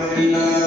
فلا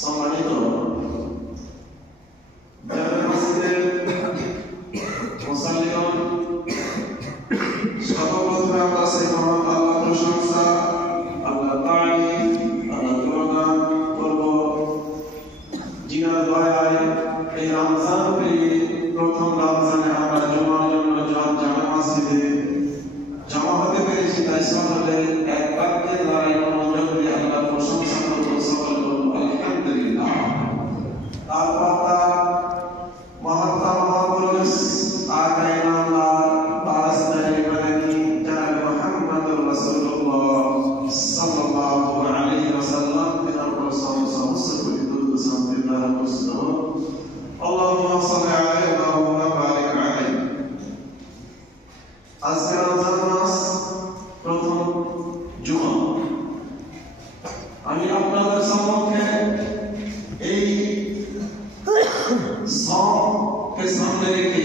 সম্মানিত মসজিদের মুসাল্লিগণ, সর্বপ্রথমে আমরা সেই মহান আল্লাহর প্রশংসা, আল্লাহর তারিফ, আল্লাহর গুণগান করব, যিনার দয়ায় এই রমজান পেরিয়ে প্রথম রমজানে আমরা জুমার জন্য জামে মসজিদে জমা হতে পেরেছি। তাই সকলে এক বাক্যে দাঁড়াই মনোযোগ দিয়ে আল্লাহর প্রশংসা করব, সকলে বলব আলহামদুলিল্লাহ। তারপর মহাত্মা মহাপুরুষ আগাই নামদার পারস্তারি মানকি জনাব মুহাম্মদুর রাসূলুল্লাহ সাল্লাল্লাহু আলাইহি ওয়াসাল্লাম এর উপর সমস্ত কোটি দরুদ শান্তি দ্বারা বর্ষিত হোক। আল্লাহুম্মা সাল্লি আলাইহি ওয়া বারিক আলাইহি। আজকে রমজান মাস প্রথম জুমা। আমি আপনাদের সম্মুখে এই के सामने रेखे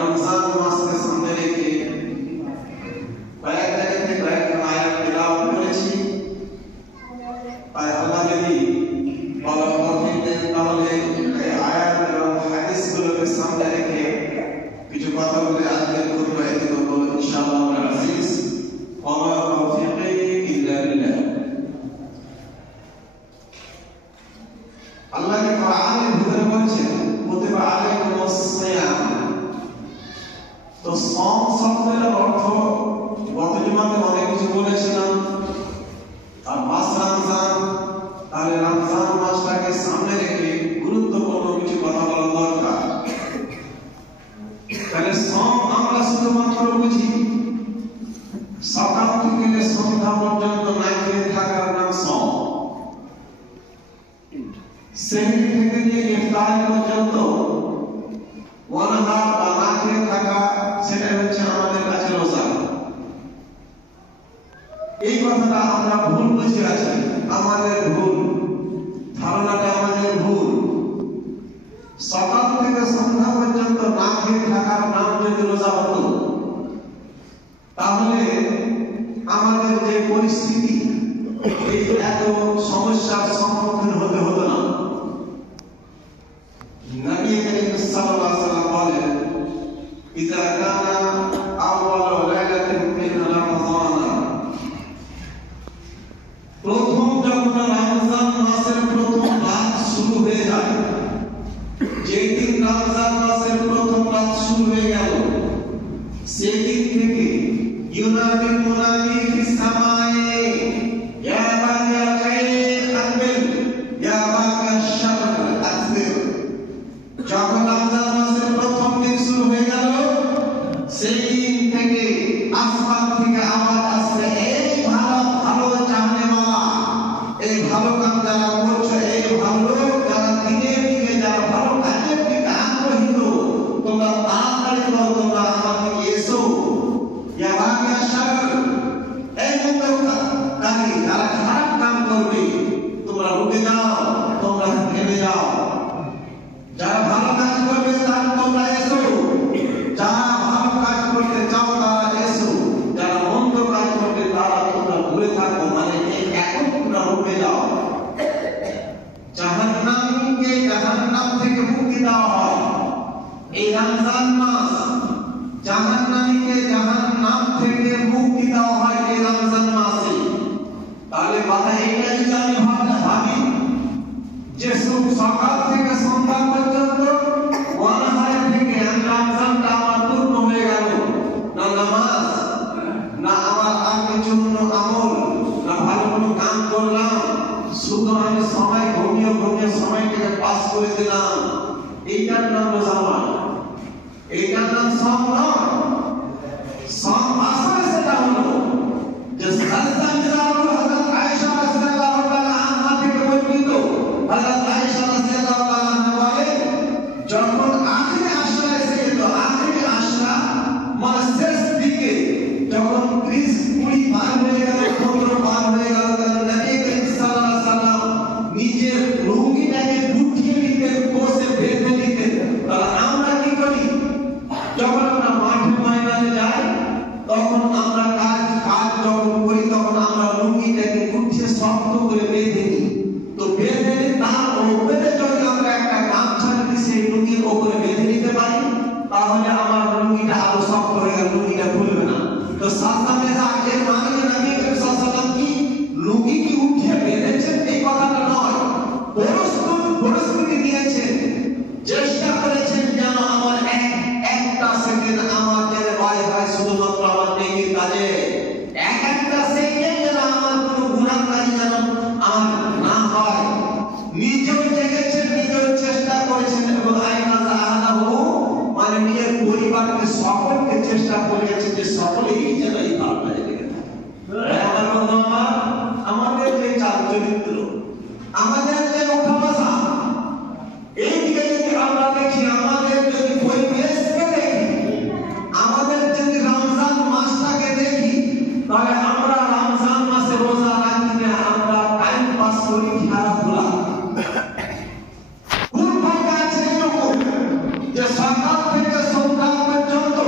रमजान मास के सामने रेखे कয়েক জায়গা থেকে কয়েক আয়াত তেলাওয়াত করেছি। আল্লাহ যদি বলার তৌফিক দেন তাহলে এই আয়াত এবং হাদিসগুলোকে সামনে রেখে কিছু কথা বলে আজকের খুতবায় দেব ইনশাআল্লাহ আজিজ। ওয়া তৌফিকি ইল্লা বিল্লাহ। আল্লাহ কি কোরআনের ভিতরে বলছেন কুতিবা আলাইকুমুস সিয়াম। তো সম শব্দের অর্থ গত জুমাতে অনেক কিছু বলেছিলাম। আর মাস রমজান, তাহলে রমজান মাসটাকে সামনে রেখে গুরুত্বপূর্ণ কিছু কথা বলা দরকার। তাহলে সম আমরা শুধুমাত্র বুঝি সকাল থেকে সন্ধ্যা পর্যন্ত না খেয়ে থাকার নাম সম। সেহরি থেকে নিয়ে ইফতার পর্যন্ত ওয়ানহার বা না খেয়ে থাকা, সেটা হচ্ছে আমাদের কাছে রোজা। এই কথাটা আমরা ভুল বুঝে আছি, আমাদের ভুল, ধারণাটা আমাদের ভুল। সকাল থেকে সন্ধ্যা পর্যন্ত না খেয়ে থাকার নাম যদি রোজা হতো, তাহলে আমাদের যে পরিস্থিতি, এই এত সমস্যার সম্মুখীন হতে হতো না। নবী করিম সাল্লাল্লাহু আলাইহি ওয়াসাল্লাম বলেন, ইযা কানা আউয়ালু লাইলাতিন মিন রমাযান, প্রথম যখন রমজান মাসের প্রথম রাত শুরু হয়ে যায়, যেই দিন রমজান মাসের প্রথম রাত শুরু হয়ে গেল, সেই দিন থেকে ইউনাদিল মুনাদি ফিস সামায়ে ইয়া বাগিয়াল খাইর আকবিল ইয়া বাগিয়াশ শার আকসির। যখন রমজান মাসের প্রথম দিন শুরু হয়ে গেল, সেই দিন থেকে আসমান থেকে আওয়াজ আসছে, এই ভালো ভালো চাহনেওয়ালা, এই ভালো কাজ যারা করছো, এই ভালো যারা দিনে দিনে যারা ভালো কাজের দিকে আগ্রহী, তোমরা তাড়াতাড়ি করো, তোমরা আমার দিকে এসো। ইয়া বাগিয়াশ শার, এই মুত্তাকি যারা খারাপ কাজ করবে তোমরা রুকে যাও, তোমরা থেমে যাও। যারা ভালো কাজ করবে তারা তোমরা এসো, যারা ভালো কাজ করতে চাও তারা এসো, যারা মন্দ কাজ করবে তারা তোমরা দূরে থাকো, মানে এখন তোমরা রুকে যাও। জাহান্নামকে জাহান্নাম থেকে মুক্তি দেওয়া হয় এই রমজান মাস। জাহান্নামীকে জাহান্নাম থেকে মুক্তি দেওয়া হয় এই রমজান মাসে। তাহলে কথা এইটা যদি আমি ভাবি যে সকাল থেকে সন্ধ্যা পর্যন্ত ওয়ানহার থেকে রমজানটা আমার পূর্ণ হয়ে গেল, না নামাজ, না আমার আর কিছু আমল, না ভালো কোনো কাম করলাম, শুধু আমি সময় ঘুমিয়ে ঘুমিয়ে সময়টাকে পাস করে দিলাম, এইটার নাম রোজা নয়, এইটার নাম সম নয়। সম আসলে সেটা হলো যে হযরত আয়েশা রাদিয়াল্লাহু তাআলা আনহা থেকে বর্ণিত, হযরত আয়েশা রাদিয়াল্লাহু তাআলা বলে, যখন আখিরি আশরা এসে যেত, আখিরি আশরা মানে শেষ দিকে, যখন 30-20 পার হয়ে গেল, 15 পার হয়ে গেল, তখন নবী করিম সাল্লাল্লাহু আলাইহি ওয়াসাল্লাম নিজের লুঙ্গিটাকে গুটিয়ে নিতেন, কোষে বেঁধে নিতেন। তাহলে আমরা কি করি? যখন আমরা মাঠে ময়দানে যাই, তখন আমরা কাজ যখন করি, তখন আমরা লুঙ্গিটাকে গুটিয়ে শক্ত করে বেঁধে নিই। তো বেঁধে নিই, তার তাহলে আমার লুঙ্গিটা আরো শক্ত হয়ে গেল, লুঙ্গিটা খুলবে না। তো সাসামে এর মানে নবী করিম সাল্লাল্লাহু আলাইহি ওয়াসাল্লাম কি লুঙ্গি কি উঠিয়ে বেঁধেছেন এই কথাটা নয়, পরিস্থিতি দিয়েছেন, চেষ্টা করেছেন যেন আমার একটা সেকেন্ড আমাদের ভয় হয় শুধুমাত্র আমার নেকির কাজে, একটা সেকেন্ড যেন আমার কোনো গুনাহ কাজ যেন আমার না হয়। নিজেও জেগেছেন, নিজেও চেষ্টা করেছেন এবং আইনাজা আহলাহু মানে নিজের পরিবারকে সকলকে চেষ্টা করেছেন যে সকলেই যেন এই ভাবনা জেগে থাকে। আমার বন্ধু আমাদের যে চাল চরিত্র, আমাদের যে ওঠা বসা, এই দিকে যদি আমরা দেখি, আমাদের যদি পরিবেশকে দেখি, আমাদের যদি রমজান মাসটাকে দেখি, তাহলে আমরা রমজান মাসে রোজা রাখি না, আমরা টাইম পাস করি খেলাধুলা। কোন ভাগে আছে এরকম যে সকাল থেকে সন্ধ্যা পর্যন্ত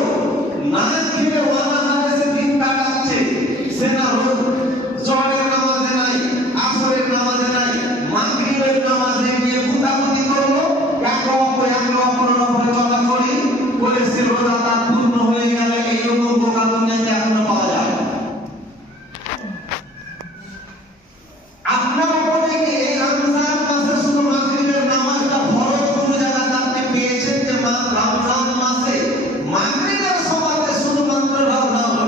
না খেয়ে ওয়ানাহারে দিন কাটাচ্ছে, সে না জোহরের নামাজে নাই, আসরের নামাজে নাই, মাগরিবের নামাজে গিয়ে গুতাগুতি করলো, এক অপরের উপরে কথা করি বলে সে রোজা তার পূর্ণ হয়ে গেলে এইরকম বোকা দুনিয়াতে এখনো পাওয়া যায়। আপনার উপরে কি এই রমজান মাসে শুধু মাগরিবের নামাজটা ফরজ কোনো জায়গাতে আপনি পেয়েছেন যে রমজান মাসে মাগরিবের সময়তে শুধুমাত্র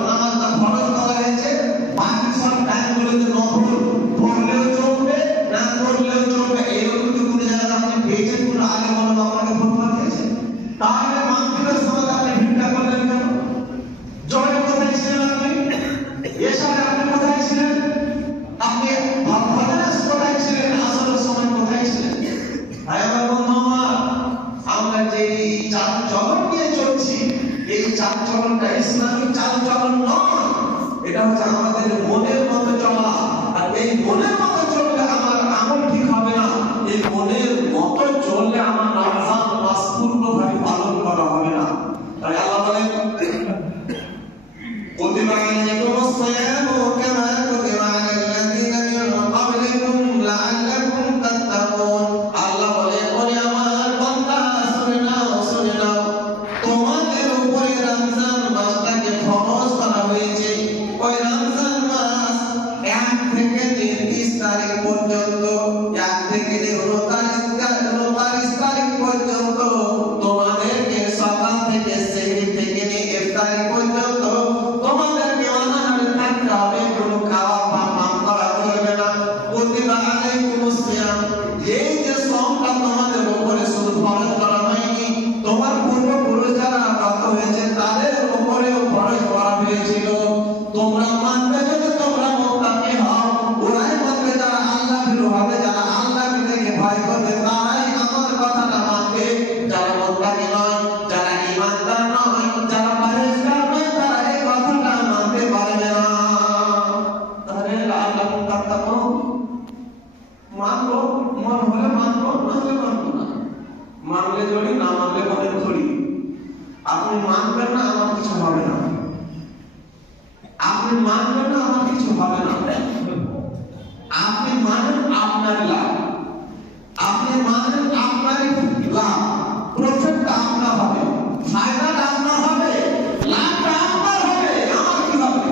নামাজটা ফরজ করা হয়েছে, বাকি সব টাইমগুলোতে নফল পড়লেও চলবে না পড়লেও চলবে, এরকম কি কোনো জায়গাতে আপনি পেয়েছেন? কোনো আলেম ওলামা আপনাকে ফতোয়া দিয়েছেন? তাহলে মাগরিবের সময়তে আপনি ভিড়টা করলেন কেন? জোহরে কোথায় ছিলেন আপনি? এশারে আপনি কোথায় ছিলেন? আপনি ফজরের কোথায় ছিলেন? আসরের সময় কোথায় ছিলেন? ভাই আমার বন্ধু আমার, আমরা যে চালচলন নিয়ে চলছি, এই চালচলনটা ইসলামিক চালচলন নয়, এটা হচ্ছে আমাদের মনের মতো চলা। আর এই মনের মতো চললে আমার আমল ঠিক হবে না, এই মনের মতো চললে আমার রমজান মাস পূর্ণভাবে পালন করা হবে না। তাই আল্লাহ বলেন কুতিবা আলাইকুমুস সিয়ামু কামা কুতিবা আলাল লাযিনা মিন ক্বাবলিকুম লাআল্লাকুম তাত্তাকুন। আল্লাহ বলেন, ওরে আমার বান্দা শুনে নাও, তোমাদের উপরে রমজান মাসটাকে ফরজ করা হয়েছে। ওই রমজান মাস 1 থেকে 30 তারিখ পর্যন্ত, 1 থেকে 29 তারিখ পর্যন্ত তোমাদেরকে সকাল থেকে সেহরি থেকে ইফতার পর্যন্ত তোমাদেরকে অনাহারে থাকতে হবে, কোনো খাওয়া বা পান করা চলবে না। কুতিবা আলাইকুমুস সিয়াম, এই যে শ্রমটা তোমাদের উপরে শুধু ফরজ করা হয়নি, তোমার পূর্বপুরুষ যারা আহত হয়েছে তাদের উপরেও ফরজ করা হয়েছিল। তোমরা মানবে যদি তোমরা মুত্তাকি হও, ওরাই মানবে যারা আল্লাহ ভীরু হবে, যারা আল্লাহ থেকে ভয় করবে তারাই আমার কথাটা মানবে। যারা মুত্তাকি নয়, যারা ঈমানদার নয়, যারা পরহেজগার নয়, তারা এই কথাটা মানতে পারবে না। তাহলে লাআল্লাকুম তাত্তাকুন, মানবো, মন হলে মানবো, না হলে মানবো না। মানলে জড়ি, না মানলে মনের থড়ি। আপনি মানবেন না, আমার কিছু হবে না। আপনি মানবেন না, আমার কিছু হবে না। আপনি মানেন আপনার লাভ, আপনি মানেন আপনারই লাভ, প্রফিটটা আপনার হবে, ফায়দাটা আপনার হবে, লাভটা আপনার হবে, আমার কি হবে?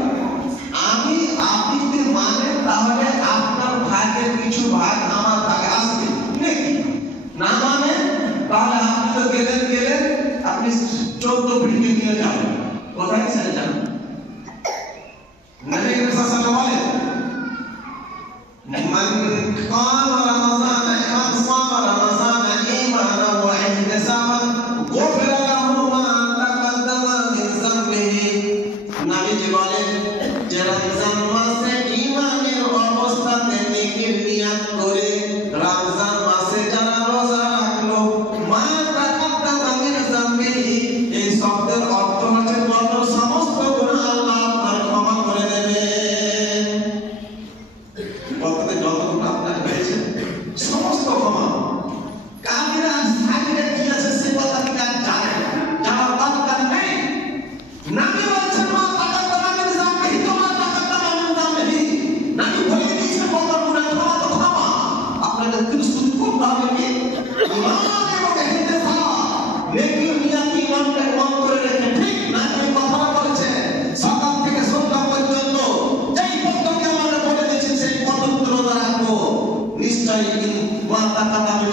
আপনি যদি মানেন তাহলে আপনার ভাগের কিছু ভাগ আমার ভাগে আসবে নাকি? না মানেন তাহলে আপনি তো গেলেন, আপনি 14 পিঠে নিয়ে যাবেন, কোথায় ছেড়ে যাবেন? নবী করিম সাল্লাল্লাহু আলাইহি ওয়াসাল্লাম বলেন, মান কামা রমাযান মান সামা রমাযান ঈমানান ওয়া ইহতিসাবান গুফিরা লাহু মা তাকাদ্দামা মিন যামবিহি। নবীজি বলেন যে রমজান মাসে ঈমানের অবস্থাতে নেকির নিয়ত করে রমজান মাসে যারা রোজা রাখলো, মা তাকাদ্দামা মিন যামবিহি, এই শব্দের অর্থ হচ্ছে যত সমস্ত গুনাহ আল্লাহ আপনার ক্ষমা করে দেবেন। কতদিন যত গুনাহ আপনার হয়েছে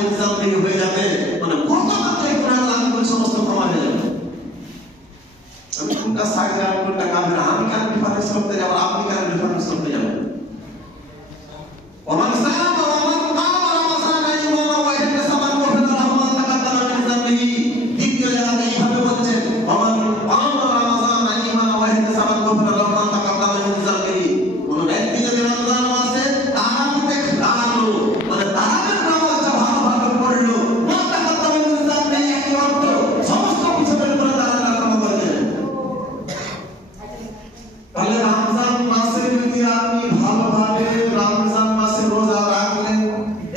ইনসান থেকে হয়ে যাবে, মানে কত মাত্রায় গুনাহ লাগবে সমস্ত ক্ষমা হয়ে যাবে। আমি কোনটা সাইডে আর কোনটা কামে, আমি কেন ডিফারেন্স করতে যাব, আপনি কেন ডিফারেন্স করতে যাবেন? ওমান সামা ওমান কামা রামাসানা ইমানা ওয়া ইহতিসাবান ওয়া রাহমান তাকাদ্দামা মিন যামবিহি। দ্বিতীয় জায়গাতে এইভাবে বলছেন ওমান কামা রামাসানা ইমানা ওয়া ইহতিসাবান ওয়া রাহমান তাকাদ্দামা মিন যামবিহি। কোন ব্যক্তি যদি রমজান মাসে তারাবিতে খেলালো, মানে তারাবির নামাজটা ভালোভাবে পড়লো, ওয়া তাকাদ্দামা মিন যামবিহি একই অর্থ সমস্ত পিছনের উপরে তারা ক্ষমা করে দেবেন। তাহলে রমজান মাসে যদি আপনি ভালোভাবে রমজান মাসে রোজা রাখলেন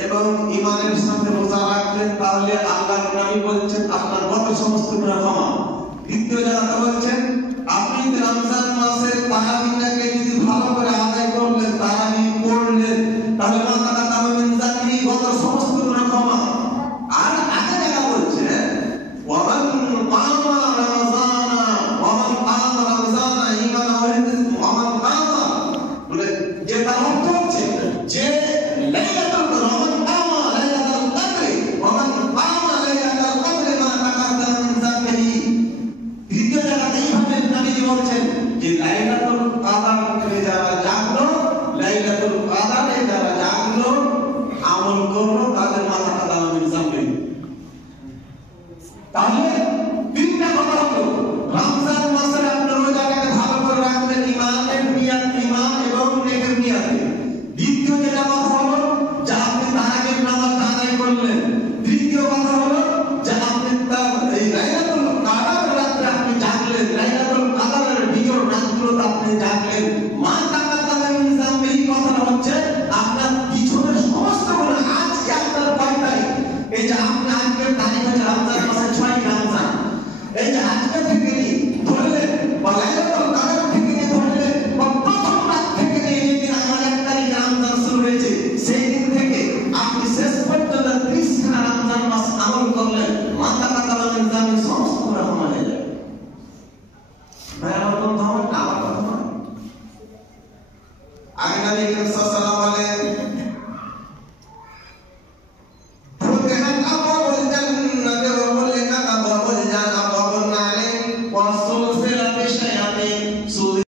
এবং ঈমানের সাথে রোজা রাখলেন, তাহলে আল্লাহর নবী বলছেন আপনার কত সমস্ত গুনাহ ক্ষমা। দ্বিতীয় জায়গাতে বলছেন আপনি রমজান মাসে তারাবিটাকে যদি ভালো করে আদায় করলেন, তারাবি পড়লেন, তাহলে মা তাকাদ্দামা মিন যামবিহি কত সমস্ত গুনাহ ক্ষমা। আর আগে জায়গা বলছে ওয়ামান কামা রমজানা ওয়ামান কামা রমজানা ঈমানা ওয়া ইহতিসাবান কামা, মানে যে তার অর্থ হচ্ছে যে লাইলাতুল রহমান কামা লাইলাতুল কদর ওয়ামান কামা লাইলাতুল কদর মা তাকাদ্দামা মিন যামবিহি। দ্বিতীয় জায়গাতে এইভাবে নবী বলছেন যে লাইলাতুল কদরে যারা জাগলো, লাইলাতুল কদরে যারা জাগলো আমল করলো, তাদের মা তাকাদ্দামা মিন যামবিহি। তাহলে তিনটা কথা হলো, রমজান মাসে আপনি রোজাটাকে ভালো করে রাখবেন ঈমানের নিয়ত, ঈমান এবং নেকের নিয়তে। দ্বিতীয় যেটা কথা হলো যে আপনি তারাবির নামাজটা আদায় করলেন। তৃতীয় কথা হলো যে আপনি এই লাইলাতুল কদর রাতে আপনি জাগলেন, লাইলাতুল কদরের বিজোড় রাতগুলোতে আপনি জাগলেন। মা তাকাদ্দামা মিন যামবিহি কথাটা হচ্ছে আপনার পিছনের সমস্ত গুনাহ আজকে আপনার 5 তারিখ, এই যে আপনি আজকের তারিখ হচ্ছে রমজান মাসের 6 রমজান, এই যে আজকে থেকে নিয়ে ধরলেন বা লাইলাতুল কদর থেকে নিয়ে ধরলেন বা প্রথম রাত থেকে নিয়ে এই দিন আমার 1 তারিখ রমজান শুরু হয়েছে, সেই দিন থেকে আপনি শেষ পর্যন্ত 30 খানা রমজান মাস আমল করলেন, মা তাকাদ্দামা মিন যামবিহি সমস্ত গুনাহ ক্ষমা হয়ে যাবে। ভাই আমার বন্ধু, আমার কথা নয়। আগে নবী করিম